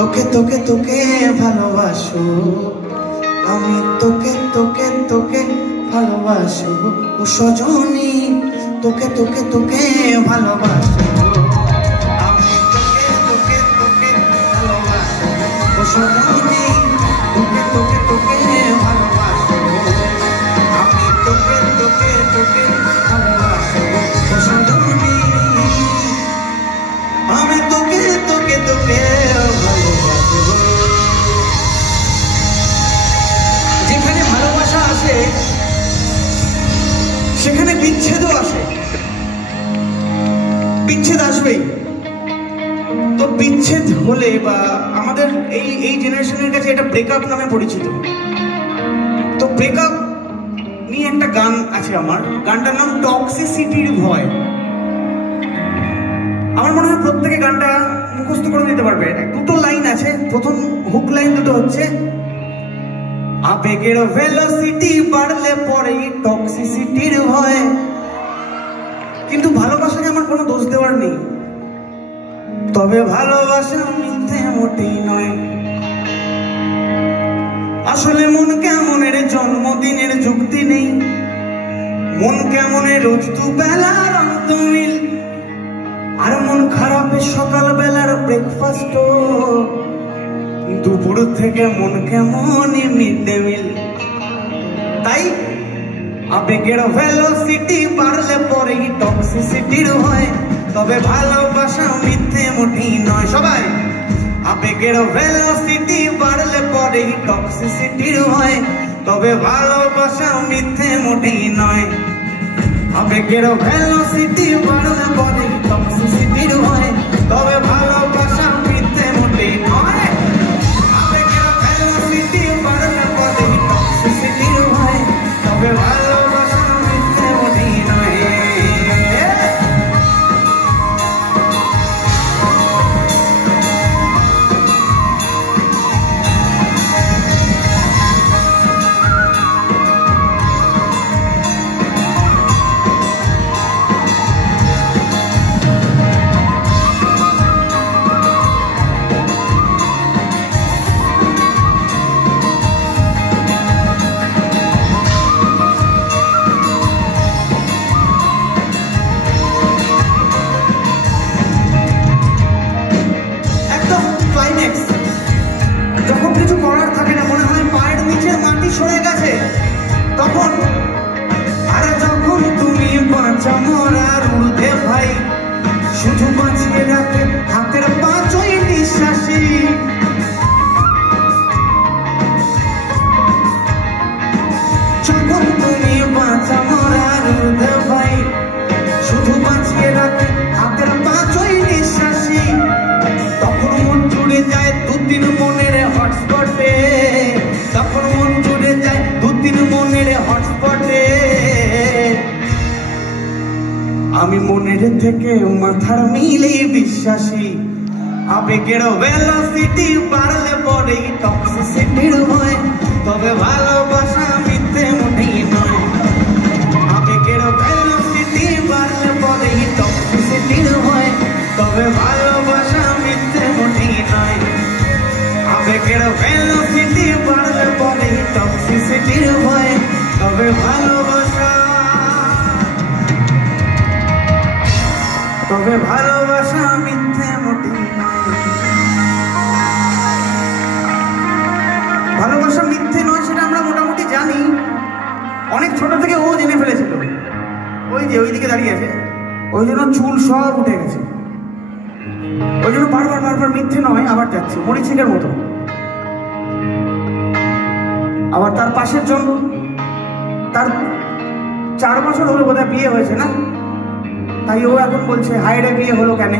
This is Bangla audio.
তোকে তোকে তোকে ভালোবাসো, আমি তোকে তোকে তোকে ভালোবাসো ও সজনী, তোকে তোকে তোকে ভালোবাসো, আমি তোকে তোকে তোকে ভালোবাসো ও সজনী, তোকে তোকে তোকে ভালোবাসো, আমি তোকে তোকে তোকে ভালোবাসো ও সজনী, আমি তোকে তোকে তোকে ভালোবাসো। যেখানে ভালোবাসা আসে সেখানে বিচ্ছেদও আসে, বিচ্ছেদ আসবেই। তো বিচ্ছেদ হলে বা আমাদের এই জেনারেশনের কাছে এটা ব্রেকআপ নামে পরিচিত। তো ব্রেকআপ নিয়ে একটা গান আছে আমার, গানটার নাম টক্সিসিটির ভয়। আমার মনে হয় প্রত্যেকে গানটা মুখস্থ করে দিতে পারবে। দুটো লাইন আছে, প্রথম হুক লাইন দুটো হচ্ছে আবেগের ভেলোসিটি বাড়লে পরে টক্সিসিটির ভয়। কিন্তু ভালোবাসাকে আমার কোনো দোষ দেওয়ার নেই, তবে ভালোবাসা মিথ্যে মোটেই নয়। আসলে মন কেমনের জন্মদিনের যুক্তি নেই, মন কেমনের রোজ দুবেলার অন্তমিল, আর মন খারাপের সকাল বেলার ব্রেকফাস্ট, দুপুর থেকে মন কেমন মিড ডে মিল। তাই আবেগের ভেলোসিটি বাড়লে পরেই টক্সিসিটির হয়, তবে ভালোবাসা মিথ্যে মোটেই নয়। সবাই আবেগের ভেলোসিটি বাড়লে পরেই টক্সিসিটির হয়, তবে ভালোবাসা মিথ্যে মোটেই নয়। আবেগের ভেলোসিটি বাড়লে পরেই টক্সিসিটির হয়, তবে ভালোবাসা মিথ্যে মোটেই নয়। আবেগের ভেলোসিটি বাড়লে পরেই টক্সিসিটির হয়, তবে ভালোবাসা মিথ্যে মোটেই নয়। যখন কিছু করার থাকে না, মনে হয় পায়ের নিচে মাটি সরে গেছে, তখন আর যখন তুমি বাঁচা মরার ঊর্ধ্বে ভাই, শুধু বাঁচিয়ে রাখে হাতের পাঁচই নিঃশ্বাসী। যখন তুমি বাঁচা মরার ঊর্ধ্বে ভাই, শুধু বাঁচিয়ে রাখে হাতের পাঁচই নিঃশ্বাসী, তখন মন জুড়ে যায় দু তিন মনের হটস্পটে, তখন মন জুড়ে যায় দু তিন মনের হটস্পটে। আমি মনের থেকে মাথার মিলে বিশ্বাসী, আবেগের ভেলোসিটি বাড়লে পরেই টক্সিসিটির হয়, তবে ভালোবাসা মিথ্যে মোটেই নয়। আবেগের ভেলোসিটি বাড়লে পরেই টক্সিসিটির হয়, তবে ভালোবাসা মিথ্যে মোটেই নয়। আবেগের ভেলোসিটি বাড়লে পরেই টক্সিসিটির হয়, তবে ভালোবাসা, তবে ভালোবাসা মিথ্যে মোটেই নয়। ভালোবাসা মিথ্যে নয় সেটা আমরা মোটামুটি জানি, অনেক ছোট থেকে ও জেনে ফেলেছিল। ওই যে ওই দিকে দাঁড়িয়ে আছে, ওই জন্য চুল সব উঠে গেছে, ওই জন্য বারবার বারবার মিথ্যে নয় আবার যাচ্ছে মরিচিকের মতো। আবার তার পাশের জন, তার 4 বছর হলো বোধহয় বিয়ে হয়েছে না, তাই ও এখন বলছে হায় রে বিয়ে হলো কেন।